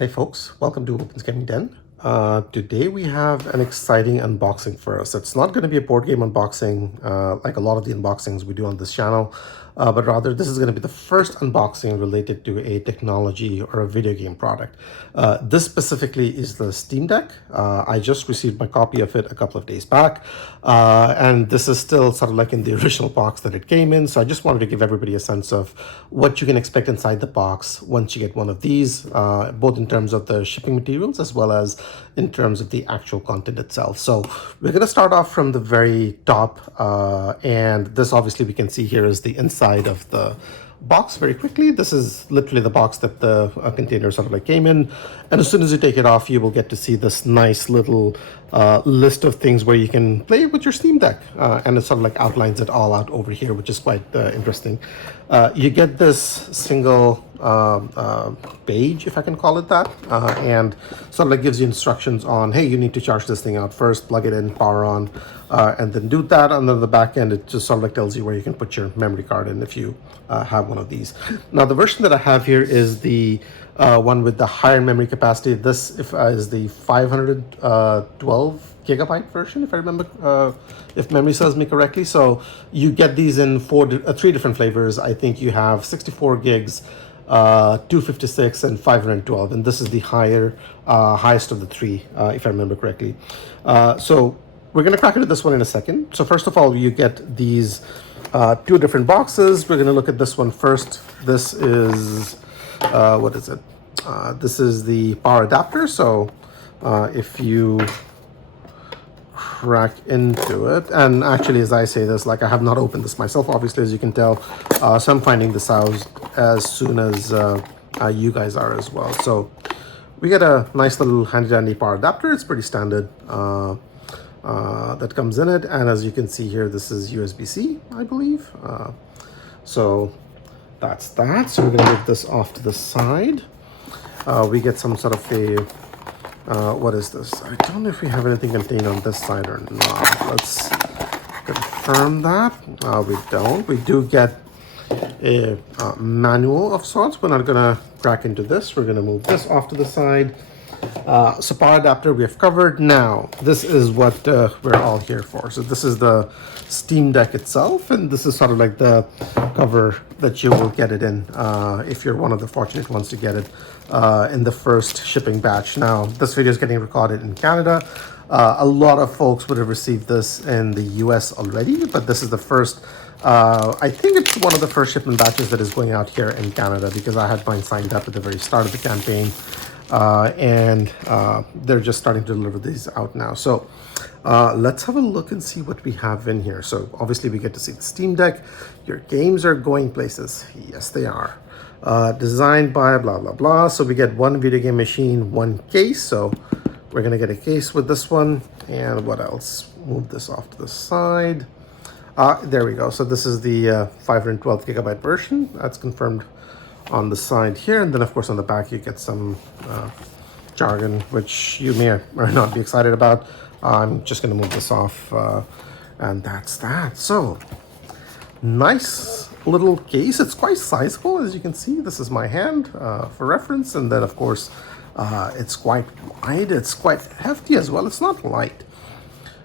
Hey folks, welcome to Opens Gaming Den. Today we have an exciting unboxing for us. It's not going to be a board game unboxing like a lot of the unboxings we do on this channel, but rather this is going to be the first unboxing related to a technology or a video game product. This specifically is the Steam Deck. I just received my copy of it a couple of days back, and this is still sort of like in the original box that it came in, so I just wanted to give everybody a sense of what you can expect inside the box once you get one of these, both in terms of the shipping materials as well as in terms of the actual content itself. So we're going to start off from the very top, and this obviously we can see here is the inside of the box very quickly. This is literally the box that the container sort of like came in, and as soon as you take it off, you will get to see this nice little list of things where you can play with your Steam Deck, and it sort of like outlines it all out over here, which is quite interesting. You get this single page, if I can call it that, and sort of like gives you instructions on, hey, you need to charge this thing out first, plug it in, power on, and then do that. And then the back end, it just sort of like tells you where you can put your memory card in if you have one of these. Now, the version that I have here is the one with the higher memory capacity. This is the 512 gigabyte version, if I remember, if memory serves me correctly. So you get these in three different flavors. I think you have 64 gigs, 256 and 512, and this is the highest of the three, if I remember correctly. So we're going to crack into this one in a second. So first of all, you get these two different boxes. We're going to look at this one first. This is what is it? This is the power adapter. So if you crack into it, and actually as I say this, like I have not opened this myself, obviously, as you can tell, so I'm finding this out as soon as you guys are as well. So we get a nice little handy dandy power adapter. It's pretty standard that comes in it, and as you can see here, this is USB-C, I believe. So that's that. So we're going to move this off to the side. We get some sort of a what is this? I don't know if we have anything contained on this side or not. Let's confirm that. We don't. We do get a manual of sorts. We're not going to crack into this. We're going to move this off to the side. So power adapter we have covered. Now, this is what we're all here for. So this is the Steam Deck itself, and this is sort of like the cover that you will get it in if you're one of the fortunate ones to get it in the first shipping batch. Now, this video is getting recorded in Canada. A lot of folks would have received this in the US already, but this is the first, I think it's one of the first shipment batches that is going out here in Canada, because I had mine signed up at the very start of the campaign. And they're just starting to deliver these out now. So let's have a look and see what we have in here. So obviously we get to see the Steam Deck. Your games are going places. Yes, they are. Designed by blah, blah, blah. So we get one video game machine, one case. So we're going to get a case with this one. And what else? Move this off to the side. There we go. So this is the 512 gigabyte version. That's confirmed on the side here, and then of course on the back you get some jargon which you may or may not be excited about. I'm just going to move this off, and that's that. So nice little case. It's quite sizable, as you can see. This is my hand for reference, and then of course it's quite wide. It's quite hefty as well. It's not light,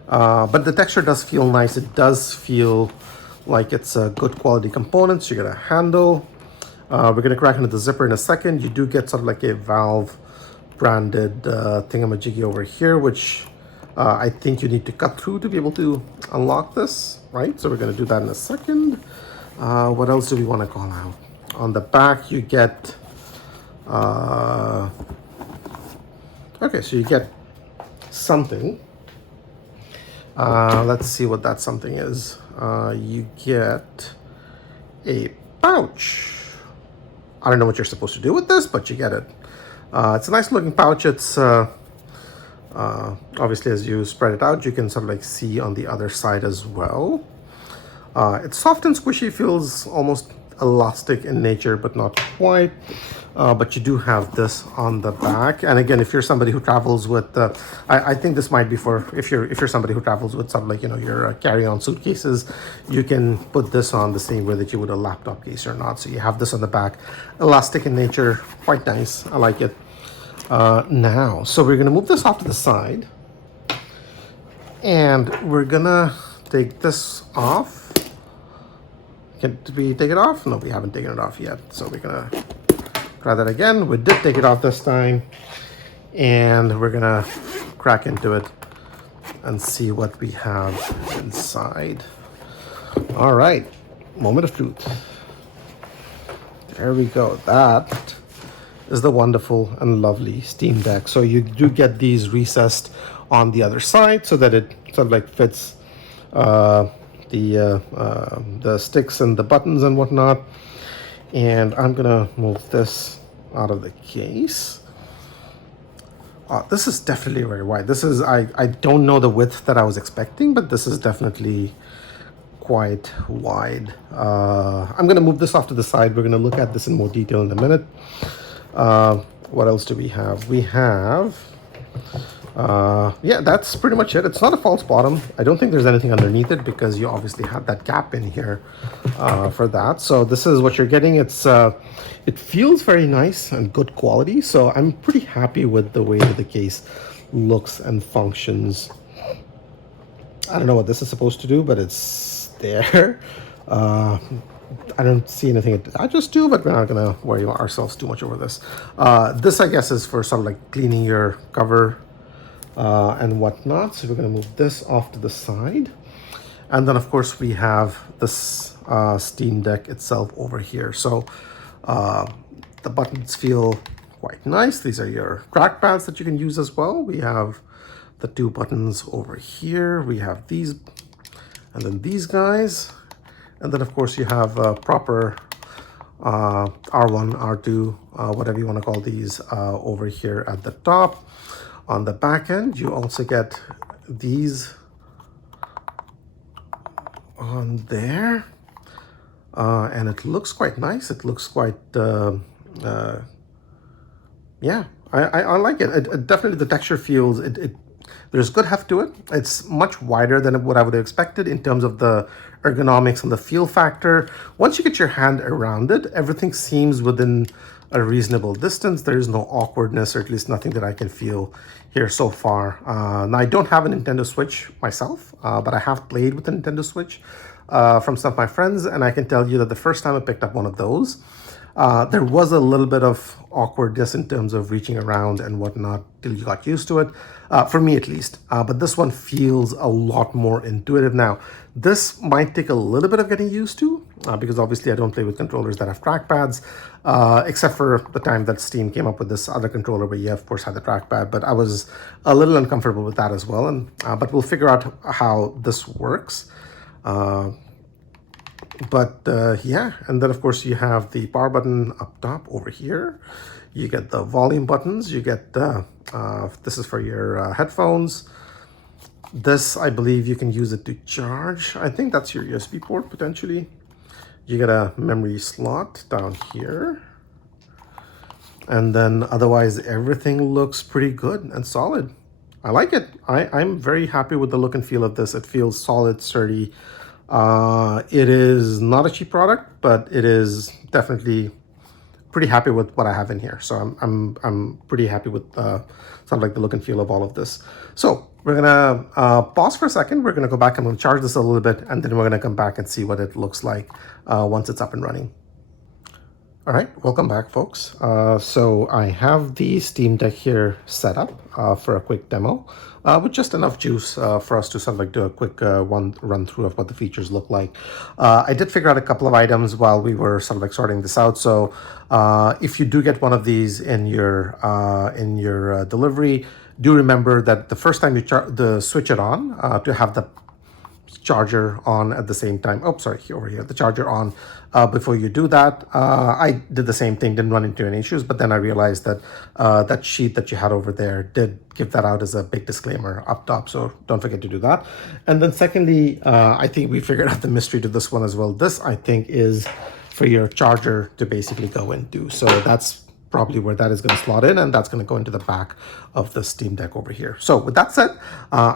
but the texture does feel nice. It does feel like it's a good quality components. You get a handle. We're going to crack into the zipper in a second. You do get sort of like a Valve branded thingamajiggy over here, which I think you need to cut through to be able to unlock this, right? So we're going to do that in a second. What else do we want to call out? On the back, you get... okay, so you get something. Let's see what that something is. You get a pouch. I don't know what you're supposed to do with this, but you get it. It's a nice looking pouch. It's obviously, as you spread it out, you can sort of like see on the other side as well. It's soft and squishy, feels almost elastic in nature, but not quite. But you do have this on the back, and again, if you're somebody who travels with, I think this might be for if you're somebody who travels with something like, you know, your carry-on suitcases, you can put this on the same way that you would a laptop case or not. So you have this on the back, elastic in nature, quite nice. I like it. Now, so we're gonna move this off to the side, and we're gonna take this off. Did we take it off? No, we haven't taken it off yet. So we're gonna try that again. We did take it off this time, and we're gonna crack into it and see what we have inside. All right, moment of truth. There we go. That is the wonderful and lovely Steam Deck. So you do get these recessed on the other side so that it sort of like fits the sticks and the buttons and whatnot. And I'm gonna move this out of the case. This is definitely very wide. This is, I don't know the width that I was expecting, but this is definitely quite wide. I'm gonna move this off to the side. We're gonna look at this in more detail in a minute. What else do we have? We have, yeah, that's pretty much it. It's not a false bottom. I don't think there's anything underneath it because you obviously have that gap in here for that. So this is what you're getting. It's it feels very nice and good quality. So I'm pretty happy with the way that the case looks and functions. I don't know what this is supposed to do, but it's there. I don't see anything I just do, but we're not gonna worry ourselves too much over this. This, I guess, is for sort of like cleaning your cover and whatnot. So we're gonna move this off to the side. And then of course we have this Steam Deck itself over here. So the buttons feel quite nice. These are your track pads that you can use as well. We have the two buttons over here. We have these, and then these guys. And then, of course, you have proper R1, R2, whatever you want to call these, over here at the top. On the back end, you also get these on there. And it looks quite nice. It looks quite, yeah, I like it. It definitely, the texture feels, there's good heft to it. It's much wider than what I would have expected in terms of the ergonomics and the feel factor. Once you get your hand around it, everything seems within a reasonable distance. There is no awkwardness, or at least nothing that I can feel here so far. Now, I don't have a Nintendo Switch myself, but I have played with the Nintendo Switch from some of my friends, and I can tell you that the first time I picked up one of those, there was a little bit of awkwardness in terms of reaching around and whatnot till you got used to it, for me at least. But this one feels a lot more intuitive now. This might take a little bit of getting used to because obviously I don't play with controllers that have trackpads, except for the time that Steam came up with this other controller where you, of course, had the trackpad. But I was a little uncomfortable with that as well. And but we'll figure out how this works. Yeah, and then of course you have the power button up top over here. You get the volume buttons. You get this is for your headphones. This, I believe, you can use it to charge. I think that's your USB port potentially. You get a memory slot down here. And then otherwise everything looks pretty good and solid. I like it. I'm very happy with the look and feel of this. It feels solid, sturdy. It is not a cheap product, but it is definitely pretty happy with what I have in here. So I'm pretty happy with sort of like the look and feel of all of this. So we're gonna pause for a second. We're gonna go back. I'm gonna charge this a little bit, and then we're gonna come back and see what it looks like once it's up and running. All right, welcome back, folks. So I have the Steam Deck here set up for a quick demo with just enough juice for us to sort of like do a quick run through of what the features look like. I did figure out a couple of items while we were sort of like sorting this out. So if you do get one of these in your delivery, do remember that the first time you switch it on to have the charger on at the same time. Oh, sorry, over here, the charger on before you do that. I did the same thing, didn't run into any issues, but then I realized that that sheet that you had over there did give that out as a big disclaimer up top, so don't forget to do that. And then secondly, I think we figured out the mystery to this one as well. This, I think, is for your charger to basically go into. So that's probably where that is going to slot in, and that's going to go into the back of the Steam Deck over here. So with that said,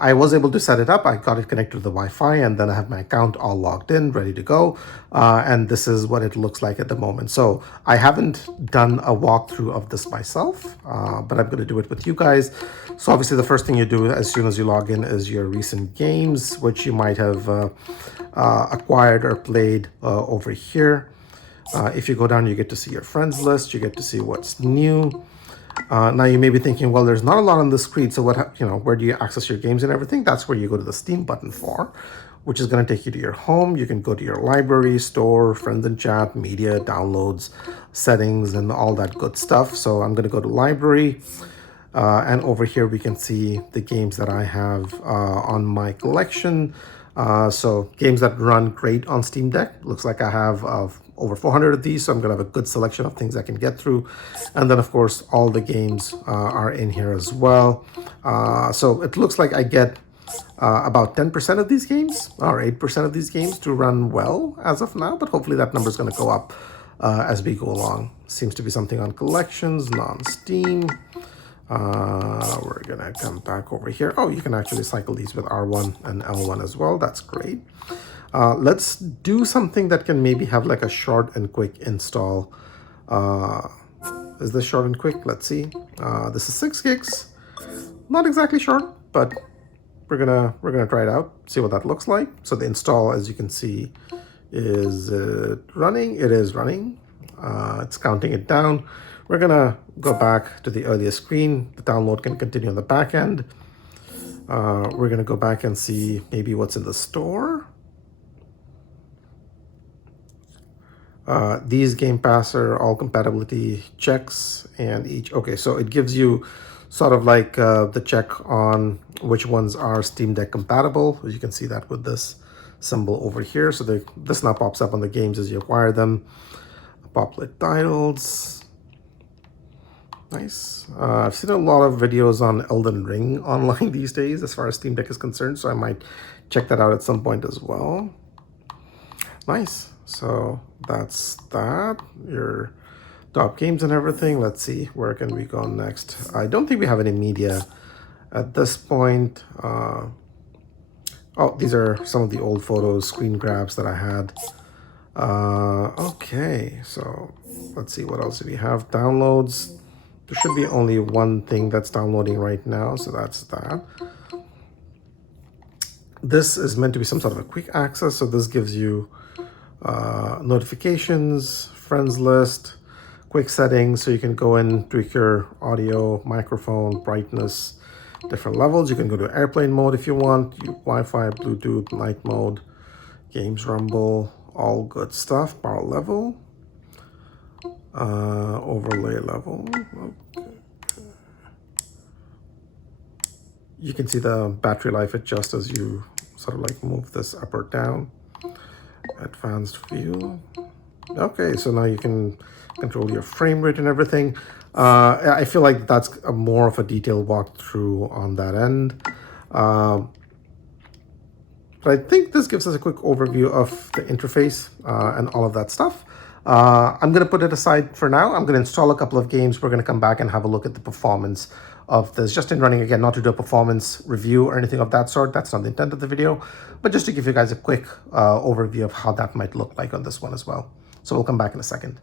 I was able to set it up. I got it connected to the Wi-Fi, and then I have my account all logged in, ready to go. And this is what it looks like at the moment. So I haven't done a walkthrough of this myself, but I'm going to do it with you guys. So obviously the first thing you do as soon as you log in is your recent games, which you might have acquired or played over here. If you go down, you get to see your friends list, you get to see what's new. Now you may be thinking, well, there's not a lot on the screen, so where do you access your games and everything? That's where you go to the Steam button for, which is going to take you to your home. You can go to your library, store, friends and chat, media, downloads, settings, and all that good stuff. So I'm going to go to library, and over here we can see the games that I have on my collection. So games that run great on Steam Deck. Looks like I have over 400 of these, so I'm gonna have a good selection of things I can get through. And then of course, all the games are in here as well. So it looks like I get about 10% of these games or 8% of these games to run well as of now, but hopefully that number is gonna go up as we go along. Seems to be something on collections, non-Steam. We're gonna come back over here. Oh, you can actually cycle these with R1 and L1 as well. That's great. Let's do something that can maybe have like a short and quick install. Is this short and quick? Let's see. This is 6 gigs. Not exactly short, but we're gonna try it out, see what that looks like. So the install, as you can see, is running. It is running. It's counting it down. We're gonna go back to the earlier screen. The download can continue on the back end. We're gonna go back and see maybe what's in the store. These Game Pass are all compatibility checks, and each, okay, so it gives you sort of like the check on which ones are Steam Deck compatible. You can see that with this symbol over here. So this now pops up on the games as you acquire them. Poplet titles. Nice. I've seen a lot of videos on Elden Ring online these days as far as Steam Deck is concerned, so I might check that out at some point as well. Nice. So that's that. Your top games and everything. Let's see, where can we go next? I don't think we have any media at this point. Oh, these are some of the old photos, screen grabs that I had. Okay, so let's see, what else do we have? Downloads. There should be only one thing that's downloading right now, so that's that. This is meant to be some sort of a quick access, so this gives you notifications, friends list, quick settings, so you can go in, tweak your audio, microphone, brightness, different levels. You can go to airplane mode if you want, Wi-Fi, Bluetooth, night mode, games rumble, all good stuff, power level, overlay level. Okay. You can see the battery life adjust as you sort of like move this up or down. Advanced view. Okay, so now you can control your frame rate and everything. I feel like that's more of a detailed walkthrough on that end. But I think this gives us a quick overview of the interface and all of that stuff. I'm going to put it aside for now. I'm going to install a couple of games. We're going to come back and have a look at the performance of this, just in running, again, not to do a performance review or anything of that sort. That's not the intent of the video, but just to give you guys a quick overview of how that might look like on this one as well. So we'll come back in a second.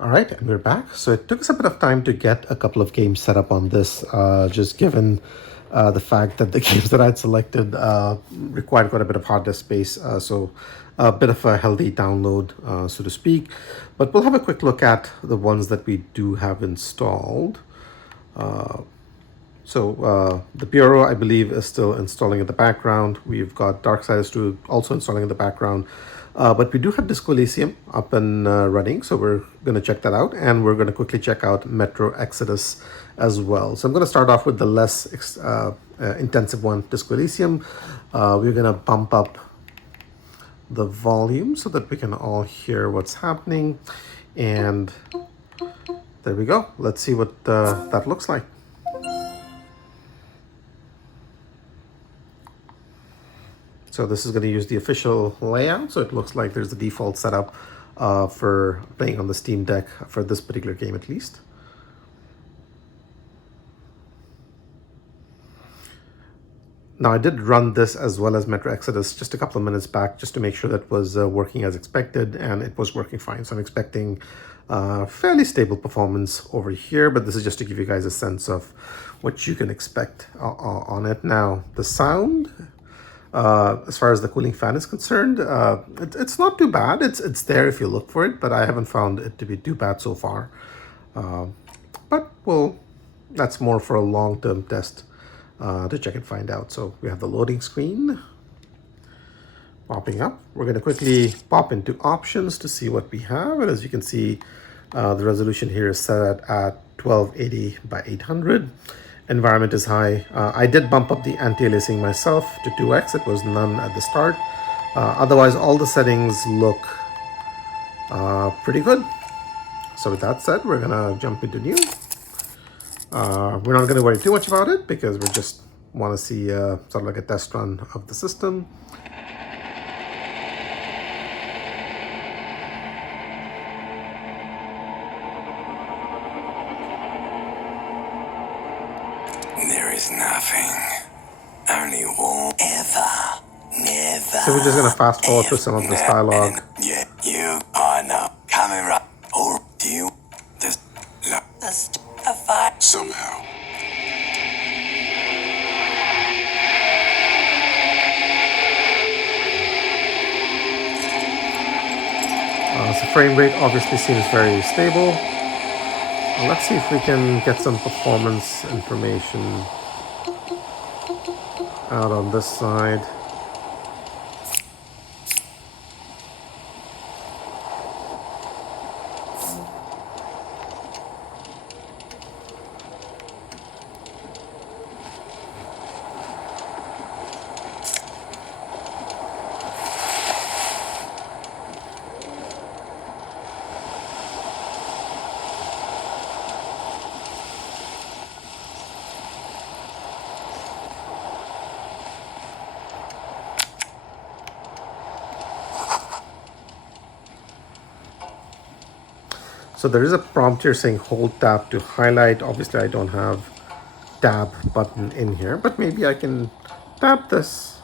All right, and we're back. So it took us a bit of time to get a couple of games set up on this, just given the fact that the games that I'd selected required quite a bit of hard disk space, so a bit of a healthy download, so to speak. But we'll have a quick look at the ones that we do have installed. The Bureau, I believe, is still installing in the background. We've got Darksiders 2 also installing in the background. But we do have Disco Elysium up and running, so we're going to check that out. And we're going to quickly check out Metro Exodus as well. So I'm going to start off with the less intensive one, Disco Elysium. We're going to bump up the volume so that we can all hear what's happening. And there we go. Let's see what that looks like. So this is going to use the official layout. So it looks like there's the default setup for playing on the Steam Deck for this particular game at least. Now, I did run this as well as Metro Exodus just a couple of minutes back just to make sure that it was working as expected, and it was working fine. So I'm expecting fairly stable performance over here, but this is just to give you guys a sense of what you can expect on it. Now, the sound, as far as the cooling fan is concerned, it's not too bad. It's there if you look for it, but I haven't found it to be too bad so far. But well, that's more for a long-term test to check and find out. So we have the loading screen popping up. We're going to quickly pop into options to see what we have. And as you can see, the resolution here is set at 1280 by 800. Environment is high. I did bump up the anti-aliasing myself to 2x. It was none at the start. Otherwise, all the settings look pretty good. So with that said, we're going to jump into new. We're not going to worry too much about it because we just want to see sort of like a test run of the system. There is nothing, only war, ever, never. So we're just going to fast forward through some of this dialogue. Yeah, you are not coming right, or do you just a fight somehow? So frame rate obviously seems very stable. Let's see if we can get some performance information out on this side. So there is a prompt here saying hold tab to highlight. Obviously I don't have tab button in here, but maybe I can tap this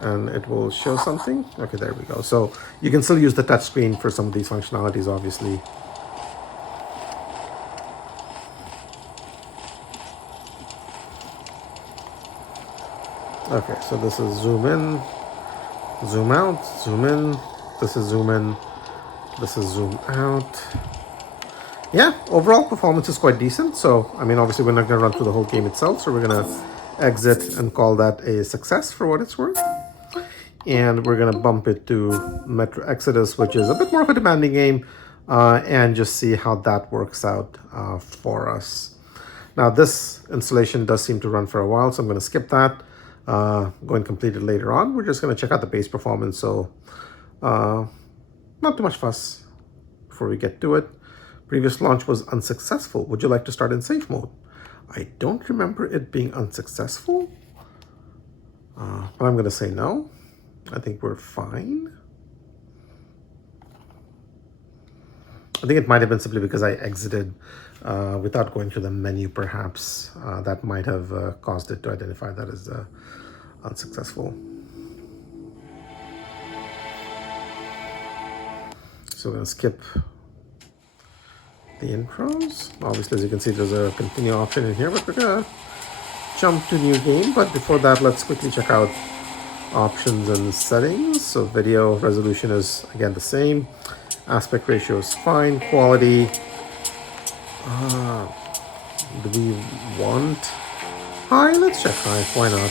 and it will show something. Okay, there we go. So you can still use the touch screen for some of these functionalities, obviously. Okay, so this is zoom in, zoom out, zoom in. This is zoom in. This is zoom out. Yeah, overall performance is quite decent. So, I mean, obviously we're not going to run through the whole game itself. So we're going to exit and call that a success for what it's worth. And we're going to bump it to Metro Exodus, which is a bit more of a demanding game, and just see how that works out for us. Now, this installation does seem to run for a while, so I'm going to skip that. Go and complete it later on. We're just going to check out the base performance. So, not too much fuss before we get to it. Previous launch was unsuccessful. Would you like to start in safe mode? I don't remember it being unsuccessful, but I'm going to say no. I think we're fine. I think it might have been simply because I exited without going to the menu, perhaps. That might have caused it to identify that as unsuccessful. So we're going to skip the intros. Obviously, as you can see, there's a continue option in here, but we're going to jump to new game. But before that, let's quickly check out options and settings. So video resolution is, again, the same. Aspect ratio is fine. Quality. Do we want high? Let's check high. Why not?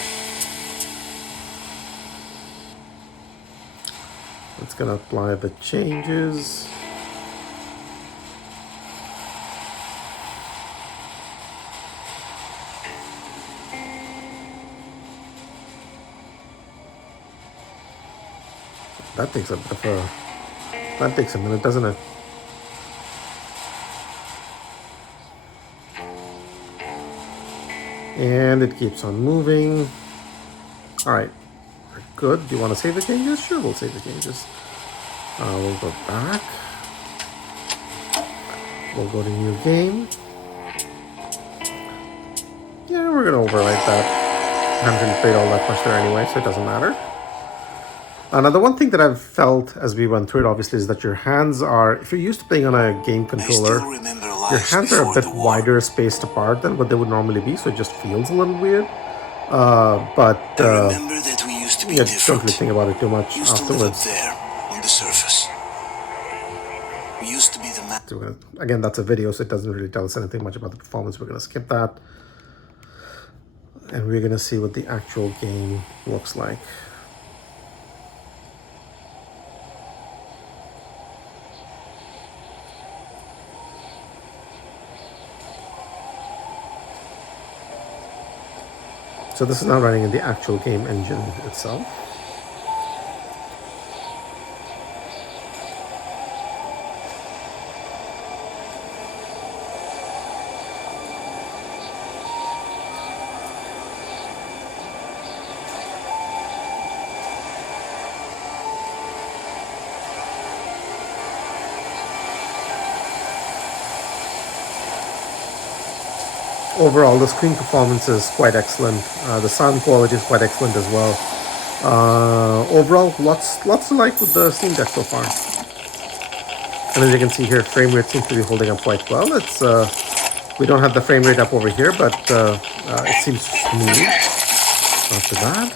It's going to apply the changes. That takes a bit of a... That takes a minute, doesn't it? And it keeps on moving. All right, good. Do you want to save the changes? Sure, we'll save the changes. We'll go back. We'll go to new game. Yeah, we're gonna overwrite that. I haven't really played all that much there anyway, so it doesn't matter. Now, the one thing that I've felt as we went through it, obviously, is that your hands are, if you're used to playing on a game controller, your hands are a bit wider spaced apart than what they would normally be, so it just feels a little weird. But remember that we used to be yeah, different. don't really think about it too much Used to live up afterwards. there on the surface. We used to be the man. So again, that's a video, so it doesn't really tell us anything much about the performance. We're going to skip that. And we're going to see what the actual game looks like. So this is now running in the actual game engine itself. Overall, the screen performance is quite excellent. The sound quality is quite excellent as well. Overall, lots to like with the Steam Deck so far. And as you can see here, frame rate seems to be holding up quite well. It's we don't have the frame rate up over here, but it seems smooth. Not too bad.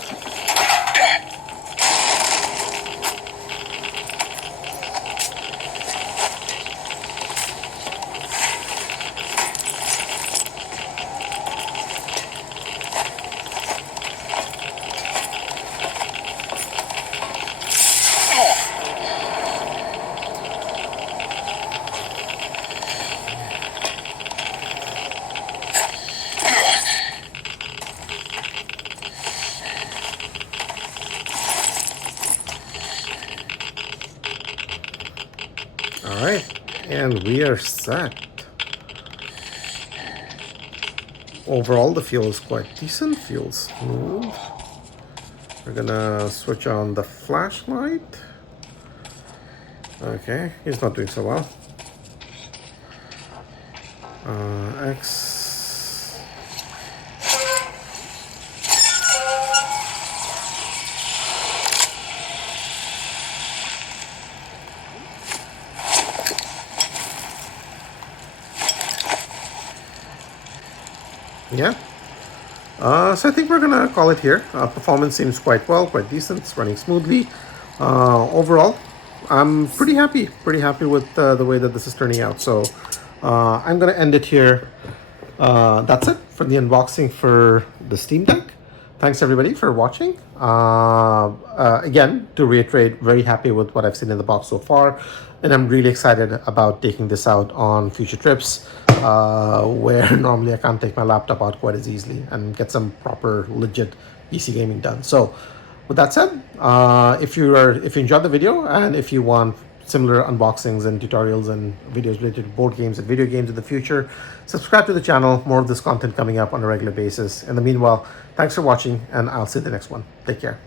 All right, and we are set. Overall, the feel is quite decent, feels smooth. We're gonna switch on the flashlight. Okay, he's not doing so well. X. Yeah. So I think we're gonna call it here. Performance seems quite well, quite decent. It's running smoothly. Overall, I'm pretty happy with the way that this is turning out. So I'm gonna end it here. That's it for the unboxing for the Steam Deck. Thanks everybody for watching. Again, to reiterate, very happy with what I've seen in the box so far, and I'm really excited about taking this out on future trips where normally I can't take my laptop out quite as easily and get some proper legit PC gaming done. So with that said, if you enjoyed the video and if you want similar unboxings and tutorials and videos related to board games and video games in the future, subscribe to the channel. More of this content coming up on a regular basis. In the meanwhile, thanks for watching, and I'll see you in the next one. Take care.